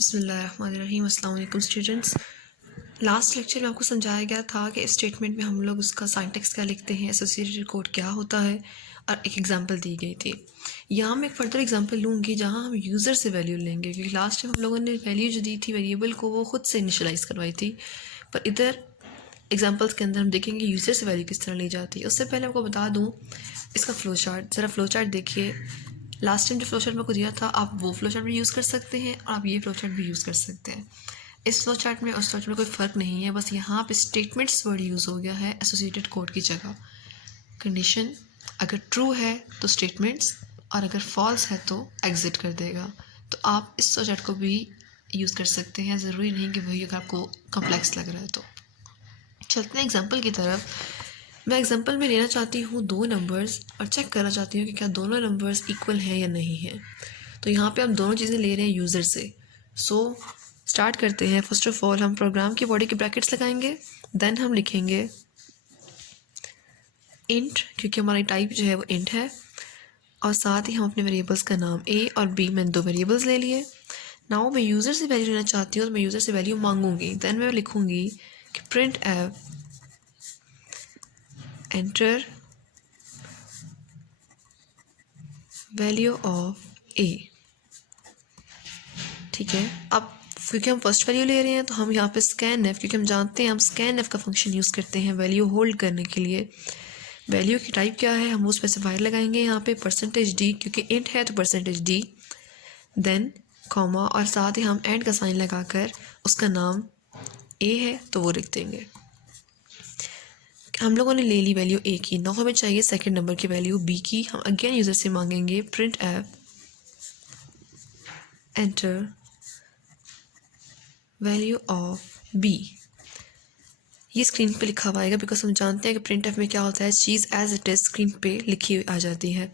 बिस्मिल्लाहिर्रहमानिर्रहीम। अस्सलाम वालेकुम स्टूडेंट्स। लास्ट लेक्चर में आपको समझाया गया था कि स्टेटमेंट में हम लोग उसका सिंटैक्स क्या लिखते हैं, एसोसिएटेड कोड क्या होता है, और एक एग्जांपल दी गई थी। यहाँ मैं एक फर्दर एग्जांपल लूँगी जहाँ हम यूज़र से वैल्यू लेंगे, क्योंकि लास्ट टाइम हम लोगों ने वैल्यू जो दी थी वेरिएबल को वो खुद से इनिशलाइज़ करवाई थी, पर इधर एग्जांपल्स के अंदर हम देखेंगे यूज़र से वैल्यू किस तरह ली जाती है। उससे पहले आपको बता दूँ इसका फ़्लो चार्ट, ज़रा फ़्लो चार्ट देखिए। लास्ट टाइम जो फ्लो चार्ट मेरे को दिया था आप वो फ्लो चार्ट भी यूज़ कर सकते हैं और आप ये फ्लो चार्ट भी यूज़ कर सकते हैं। इस फ्लो चार्ट में उस फ्लो चार्ट में कोई फ़र्क नहीं है, बस यहाँ पे स्टेटमेंट्स वर्ड यूज़ हो गया है एसोसिएटेड कोड की जगह। कंडीशन अगर ट्रू है तो स्टेटमेंट्स, और अगर फॉल्स है तो एग्जिट कर देगा। तो आप इस फ्लो चार्ट को भी यूज़ कर सकते हैं, ज़रूरी नहीं कि वही अगर आपको कॉम्प्लेक्स लग रहा है तो। चलते हैं एग्जाम्पल की तरफ। मैं एग्जांपल में लेना चाहती हूँ दो नंबर्स और चेक करना चाहती हूँ कि क्या दोनों नंबर्स इक्वल हैं या नहीं है। तो यहाँ पे हम दोनों चीज़ें ले रहे हैं यूज़र से। सो स्टार्ट करते हैं। फर्स्ट ऑफ ऑल हम प्रोग्राम की बॉडी के ब्रैकेट्स लगाएंगे, देन हम लिखेंगे इंट, क्योंकि हमारी टाइप जो है वो इंट है, और साथ ही हम अपने वेरिएबल्स का नाम ए और बी, मैंने दो वेरिएबल्स ले लिए। नाउ मैं यूज़र से वैल्यू लेना चाहती हूँ तो मैं यूज़र से वैल्यू मांगूंगी। देन मैं लिखूँगी कि print F enter value of a. ठीक है, अब क्योंकि हम फर्स्ट वैल्यू ले रहे हैं तो हम यहाँ पे स्कैन एफ, क्योंकि हम जानते हैं हम स्कैन एफ का फंक्शन यूज़ करते हैं वैल्यू होल्ड करने के लिए। वैल्यू की टाइप क्या है, हम वो स्पेसिफायर लगाएंगे यहाँ पे %d, क्योंकि इंट है तो %d, देन कॉमा, और साथ ही हम एंड का साइन लगाकर उसका नाम ए है तो वो लिख देंगे। हम लोगों ने ले ली वैल्यू ए की, ना हमें चाहिए सेकेंड नंबर की वैल्यू बी की। हम अगेन यूज़र से मांगेंगे print F enter value of B. ये स्क्रीन पे लिखा हुआ आएगा, बिकॉज हम जानते हैं कि प्रिंट एफ में क्या होता है, चीज़ एज इट इज़ स्क्रीन पे लिखी हुई आ जाती है।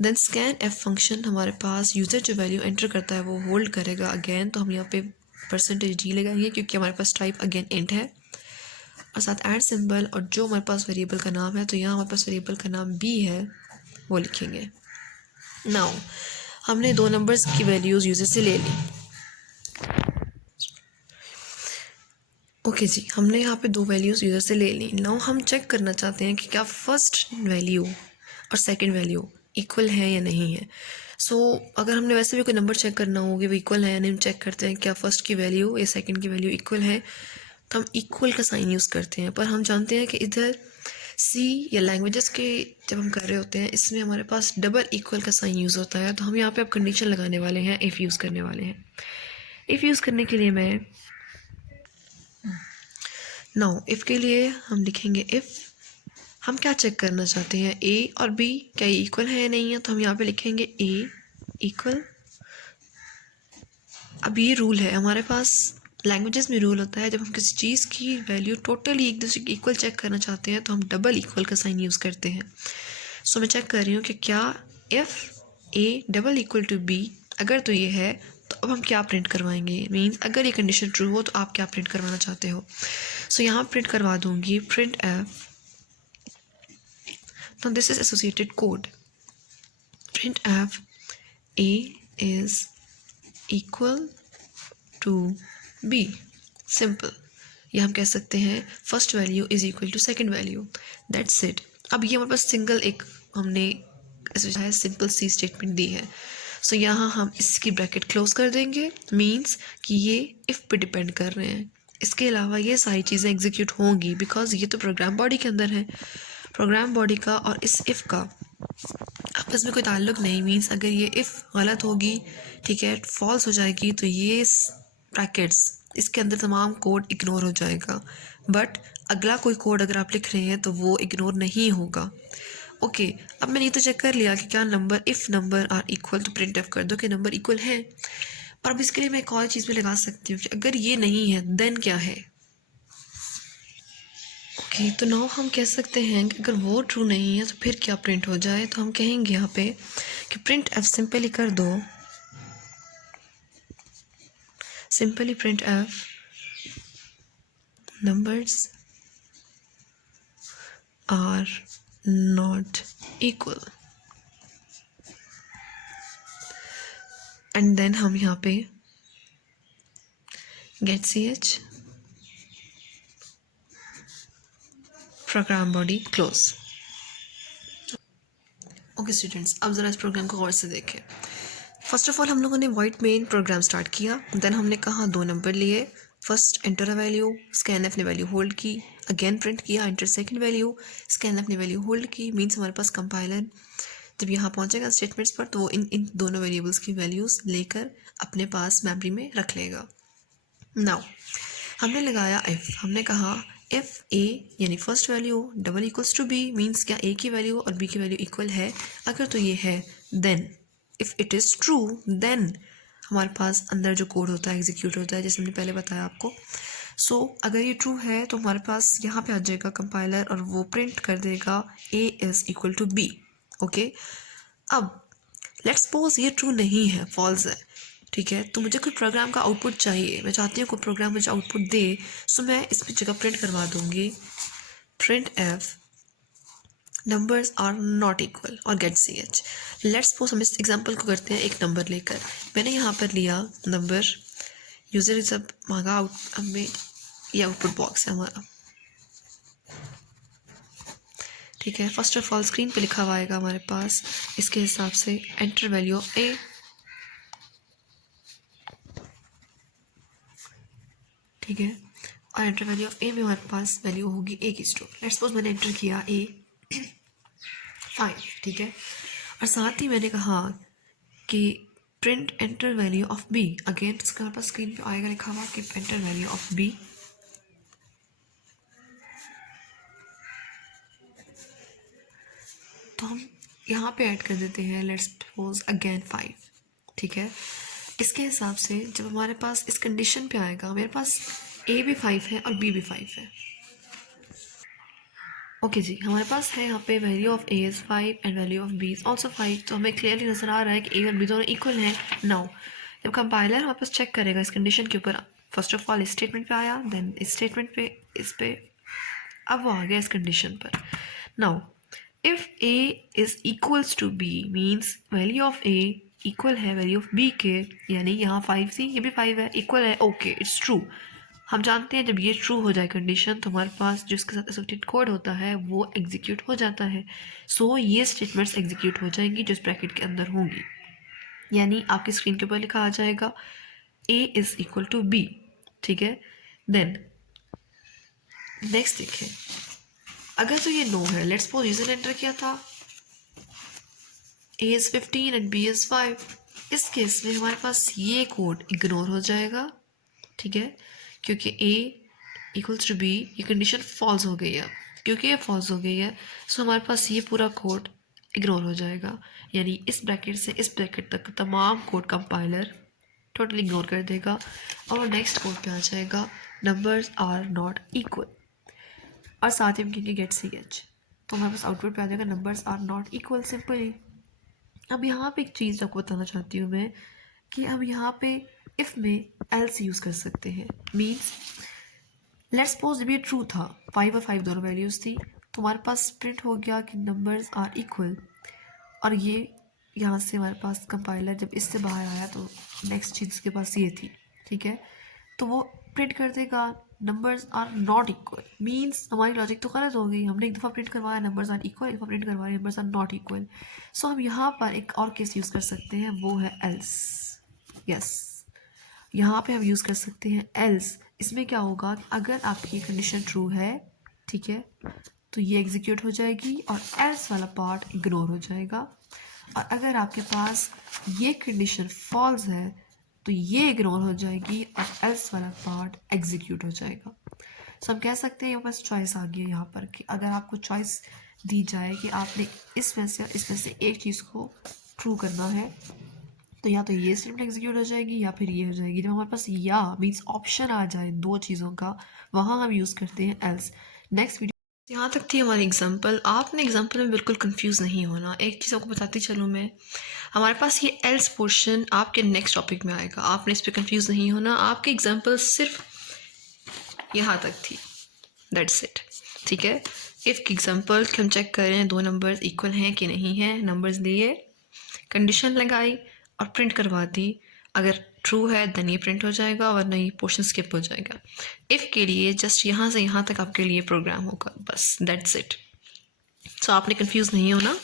देन स्कैन एफ फंक्शन हमारे पास यूज़र जो वैल्यू एंटर करता है वो होल्ड करेगा अगेन, तो हम यहाँ पे %d लगाएंगे क्योंकि हमारे पास टाइप अगेन इंट है, और साथ ऐड सिंबल, और जो हमारे पास वेरिएबल का नाम है तो यहाँ हमारे पास वेरिएबल का नाम बी है वो लिखेंगे। नाउ हमने दो नंबर्स की वैल्यूज़ यूज़र से ले ली। ओके जी, हमने यहाँ पे दो वैल्यूज़ यूज़र से ले ली। नाउ हम चेक करना चाहते हैं कि क्या फर्स्ट वैल्यू और सेकंड वैल्यू इक्वल है या नहीं है। सो अगर हमने वैसे भी कोई नंबर चेक करना हो कि वो इक्वल है या नहीं, हम चेक करते हैं क्या फर्स्ट की वैल्यू या सेकंड की वैल्यू इक्वल है, तो हम इक्वल का साइन यूज़ करते हैं। पर हम जानते हैं कि इधर सी या लैंग्वेजेस के जब हम कर रहे होते हैं इसमें हमारे पास डबल इक्वल का साइन यूज़ होता है, तो हम यहाँ पे अब कंडीशन लगाने वाले हैं, इफ़ यूज़ करने वाले हैं। इफ़ यूज़ करने के लिए मैं नाउ इफ़ के लिए हम लिखेंगे इफ़ हम क्या चेक करना चाहते हैं, ए और बी क्या ये इक्वल है या नहीं है, तो हम यहाँ पे लिखेंगे ए इक्वल। अब ये रूल है हमारे पास, लैंग्वेजेस में रूल होता है जब हम किसी चीज़ की वैल्यू टोटली एक दूसरे की इक्वल चेक करना चाहते हैं तो हम डबल इक्वल का साइन यूज़ करते हैं। सो मैं चेक कर रही हूँ कि क्या if A double equal to B, अगर तो ये है तो अब हम क्या प्रिंट करवाएंगे, मीन्स अगर ये कंडीशन ट्रू हो तो आप क्या प्रिंट करवाना चाहते हो। सो यहाँ प्रिंट करवा दूँगी print F. Now this is associated code. Printf a is equal to b. Simple. ये हम कह सकते हैं first value is equal to second value, that's it. अब ये हमारे पास सिंगल एक हमने सिंपल सी स्टेटमेंट दी है। सो यहाँ हम इसकी ब्रैकेट क्लोज कर देंगे, मीन्स कि ये इफ़ पे डिपेंड कर रहे हैं। इसके अलावा ये सारी चीज़ें एग्जीक्यूट होंगी बिकॉज ये तो प्रोग्राम बॉडी के अंदर है। प्रोग्राम बॉडी का और इस इफ़ का आपस में कोई ताल्लुक नहीं, मीन्स अगर ये इफ़ गलत होगी, ठीक है, फॉल्स हो जाएगी, तो ये ब्रैकेट्स इसके अंदर तमाम कोड इग्नोर हो जाएगा। बट अगला कोई कोड अगर आप लिख रहे हैं तो वो इग्नोर नहीं होगा। ओके, अब मैंने ये तो चेक कर लिया कि क्या number if number are equal, तो प्रिंट एफ कर दो कि नंबर इक्वल है। पर अब इसके लिए मैं एक और चीज़ भी लगा सकती हूँ कि अगर ये नहीं है देन क्या है। ओके, तो नाउ हम कह सकते हैं कि अगर वो ट्रू नहीं है तो फिर क्या प्रिंट हो जाए, तो हम कहेंगे यहाँ पे कि प्रिंट एफ सिंपली कर दो, simply print F numbers are not equal, and then हम यहाँ पे get ch, program body close. Okay students, अब ज़रा इस प्रोग्राम को गौर से देखें। फर्स्ट ऑफ ऑल हम लोगों ने वॉइड मेन प्रोग्राम स्टार्ट किया, देन हमने कहा 2 नंबर लिए, first enter a value, scanf ने वैल्यू होल्ड की, अगेन प्रिंट किया, एंटर सेकंड वैल्यू, स्कैनएफ ने वैल्यू होल्ड की, मीन्स हमारे पास कंपाइलर जब यहाँ पहुँचेगा स्टेटमेंट्स पर तो वो इन दोनों वेरिएबल्स की वैल्यूज़ लेकर अपने पास मेमोरी में रख लेगा। नाउ हमने लगाया इफ़, हमने कहा इफ़ ए यानी first value double equals to B, means क्या ए की वैल्यू और बी की वैल्यू इक्वल है, अगर तो ये है then if it is true then हमारे पास अंदर जो कोड होता है एग्जीक्यूट होता है, जैसे हमने पहले बताया आपको। सो अगर ये ट्रू है तो हमारे पास यहाँ पे आ जाएगा कंपाइलर और वो प्रिंट कर देगा A is equal to B. Okay, अब लेट्स सपोज ये ट्रू नहीं है, फॉल्स है, ठीक है, तो मुझे कोई प्रोग्राम का आउटपुट चाहिए, मैं चाहती हूँ कोई प्रोग्राम मुझे आउटपुट दे, सो मैं इस पर जगह प्रिंट करवा दूँगी print F numbers are not equal और गेट ch। लेट्स सपोज हम इस एग्जांपल को करते हैं एक नंबर लेकर, मैंने यहाँ पर लिया नंबर, यूज़र जब मांगा हमें ये आउटपुट बॉक्स है हमारा, ठीक है। फर्स्ट ऑफ ऑल स्क्रीन पे लिखा हुआ आएगा हमारे पास, इसके हिसाब से एंटर वैल्यू ऑफ ए, ठीक है, और एंटर वैल्यू ऑफ ए में हमारे पास वैल्यू होगी ए की स्टोर। लेट्स सपोज मैंने एंटर किया ए 5, ठीक है, और साथ ही मैंने कहा कि print enter value of B, again इसका हमारे पास स्क्रीन पे आएगा लिखा हुआ कि एंटर वैल्यू ऑफ बी, तो हम यहाँ पे ऐड कर देते हैं लेट्स सपोज अगेन 5, ठीक है। इसके हिसाब से जब हमारे पास इस कंडीशन पे आएगा, मेरे पास ए भी 5 है और बी भी 5 है। ओके जी, हमारे पास है यहाँ पे value of A is 5 and value of B is also 5, तो हमें क्लियरली नज़र आ रहा है कि ए और बी दोनों इक्वल हैं। नाउ जब कंपाइलर हमारे पास चेक करेगा इस कंडीशन के ऊपर, फर्स्ट ऑफ ऑल इस स्टेटमेंट पे आया, देन इस स्टेटमेंट पे, इस पे, अब वो आ गया इस कंडीशन पर। Now if A is equals to B means value of A equal है वैल्यू ऑफ बी के, यानी यहाँ 5 थी, ये भी 5 है, इक्वल है, ओके इट्स ट्रू। हम जानते हैं जब ये ट्रू हो जाए कंडीशन तो हमारे पास जो इसके साथ एसोसिएटेड कोड होता है वो एग्जीक्यूट हो जाता है। सो ये स्टेटमेंट्स एग्जीक्यूट हो जाएंगी जो इस ब्रैकेट के अंदर होंगी, यानी आपकी स्क्रीन के ऊपर लिखा आ जाएगा A is equal to B, ठीक है। देन नेक्स्ट देखें, अगर तो ये नो है, लेट्स सपोज यूजर ने एंटर किया था A is 15 and B is 5, इस केस में हमारे पास ये कोड इग्नोर हो जाएगा, ठीक है, क्योंकि ए इक्वल्स टू बी ये कंडीशन फॉल्स हो गई है, क्योंकि ये फॉल्स हो गई है सो हमारे पास ये पूरा कोड इग्नोर हो जाएगा, यानी इस ब्रैकेट से इस ब्रैकेट तक तमाम कोड कंपाइलर टोटली इग्नोर कर देगा और नेक्स्ट कोड पे आ जाएगा नंबर्स आर नॉट इक्वल, और साथ ही हम कहेंगे गेट ch, तो हमारे पास आउटपुट पे आ जाएगा numbers are not equal, simply. अब यहाँ पे एक चीज़ आपको बताना चाहती हूँ मैं कि अब यहाँ पे इफ़ में एल्स यूज़ कर सकते हैं, मीन्स लेट्स सपोज जब ये ट्रू था, 5 और 5 दोनों वैल्यूज़ थी, तो हमारे पास प्रिंट हो गया कि नंबर्स आर इक्वल, और ये यहाँ से हमारे पास कंपाइलर जब इससे बाहर आया तो नेक्स्ट चीज़ उसके पास ये थी, ठीक है, तो वो प्रिंट कर देगा numbers are not equal, means हमारी लॉजिक तो गलत हो गई, हमने एक दफ़ा प्रिंट करवाया नंबर्स आर इक्वल, एक दफ़ा प्रिंट करवाया नंबर्स आर नॉट इक्वल। सो हम यहाँ पर एक और केस यूज़ कर सकते हैं, वो है एल्स। यस, यहाँ पे हम यूज़ कर सकते हैं एल्स। इसमें क्या होगा कि अगर आपकी कंडीशन ट्रू है, ठीक है, तो ये एग्जीक्यूट हो जाएगी और एल्स वाला पार्ट इग्नोर हो जाएगा, और अगर आपके पास ये कंडीशन फॉल्स है तो ये इग्नोर हो जाएगी और एल्स वाला पार्ट एग्जीक्यूट हो जाएगा। सो हम कह सकते हैं यहाँ पास चॉइस आ गई है यहाँ पर कि अगर आपको चॉइस दी जाए कि आपने इसमें से एक चीज़ को ट्रू करना है तो या तो ये स्टेटमेंट एग्जीक्यूट हो जाएगी या फिर ये हो जाएगी। जब हमारे पास या मीन्स ऑप्शन आ जाए दो चीज़ों का, वहाँ हम यूज़ करते हैं एल्स। नेक्स्ट वीडियो यहाँ तक थी हमारी एग्जांपल। आपने एग्जांपल में बिल्कुल कंफ्यूज नहीं होना। एक चीज़ आपको बताती चलूँ मैं, हमारे पास ये एल्स पोर्शन आपके नेक्स्ट टॉपिक में आएगा, आपने इस पर कंफ्यूज नहीं होना। आपकी एग्जांपल सिर्फ यहाँ तक थी, दैट्स इट, ठीक है। इफ़ की एग्जांपल हम चेक करें 2 नंबर्स इक्वल हैं कि नहीं हैं, नंबर्स लिए, कंडीशन लगाई और प्रिंट करवा दी। अगर ट्रू है देन ये प्रिंट हो जाएगा, वरना ये पोर्शन स्किप हो जाएगा। इफ़ के लिए जस्ट यहाँ से यहाँ तक आपके लिए प्रोग्राम होगा, बस दैट्स इट। सो आपने कंफ्यूज नहीं होना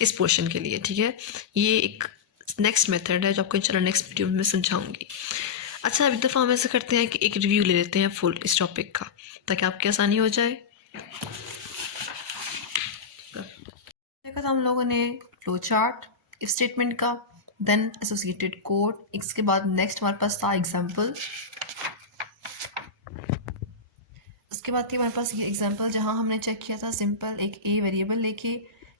इस पोर्शन के लिए, ठीक है। ये एक नेक्स्ट मेथड है जो आपको इंशाल्लाह नेक्स्ट वीडियो में समझाऊंगी। अच्छा, अब एक दफ़ा हम ऐसा करते हैं कि एक रिव्यू ले लेते हैं फुल इस टॉपिक का, ताकि आपकी आसानी हो जाए। देखा था हम लोगों ने फ्लो चार्ट, इफ स्टेटमेंट का, देन एसोसिएटेड कोड, इसके बाद नेक्स्ट हमारे पास था एग्जाम्पल। उसके बाद थी हमारे पास ये एग्जाम्पल जहाँ हमने चेक किया था सिंपल एक ए वेरिएबल लेके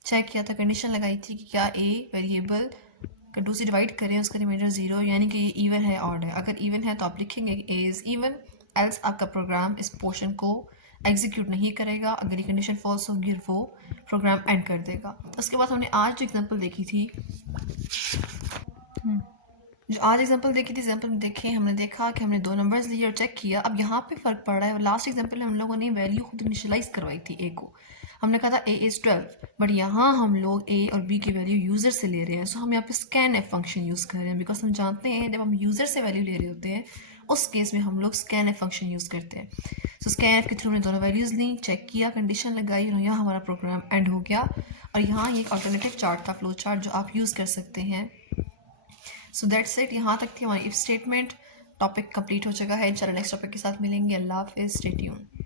चेक किया था, कंडीशन लगाई थी कि क्या ए वेरिएबल का 2 से डिवाइड करें, उसका रिमाइंडर 0, यानी कि ये इवन है ऑड है। अगर इवन है तो आप लिखेंगे ए इज़ इवन, एल्स आपका प्रोग्राम इस पोर्शन को एग्जीक्यूट नहीं करेगा। अगर ये कंडीशन फॉल्स होगी वो प्रोग्राम एंड कर देगा। उसके बाद हमने आज जो एग्जाम्पल देखी थी, जो आज एग्जांपल देखी थी, एग्जांपल में देखें हमने देखा कि हमने 2 नंबर्स लिए और चेक किया। अब यहाँ पे फ़र्क पड़ रहा है, लास्ट एग्जांपल में हम लोगों ने वैल्यू खुद इनिशियलाइज करवाई थी ए को, हमने कहा था ए इज़ 12, बट यहाँ हम लोग ए और बी की वैल्यू यूज़र से ले रहे हैं। सो हम यहाँ पे स्कैन एफ फंक्शन यूज़ कर रहे हैं, बिकॉज हम जानते हैं जब हम यूज़र से वैल्यू ले रहे होते हैं उस केस में हम लोग स्कैन एफ फंक्शन यूज़ करते हैं। सो स्कैन एफ के थ्रू हमने दोनों वैल्यूज़ ली, चेक किया, कंडीशन लगाई और यहाँ हमारा प्रोग्राम एंड हो गया। और यहाँ ये एक ऑल्टरनेटिव चार्ट था, फ्लो चार्ट, जो आप यूज़ कर सकते हैं। सो दैट्स इट, यहाँ तक थी हमारी इफ स्टेटमेंट। टॉपिक कंप्लीट हो चुका है। इंशाल्लाह नेक्स्ट टॉपिक के साथ मिलेंगे। अल्लाह हाफिज़, स्टे ट्यून्ड।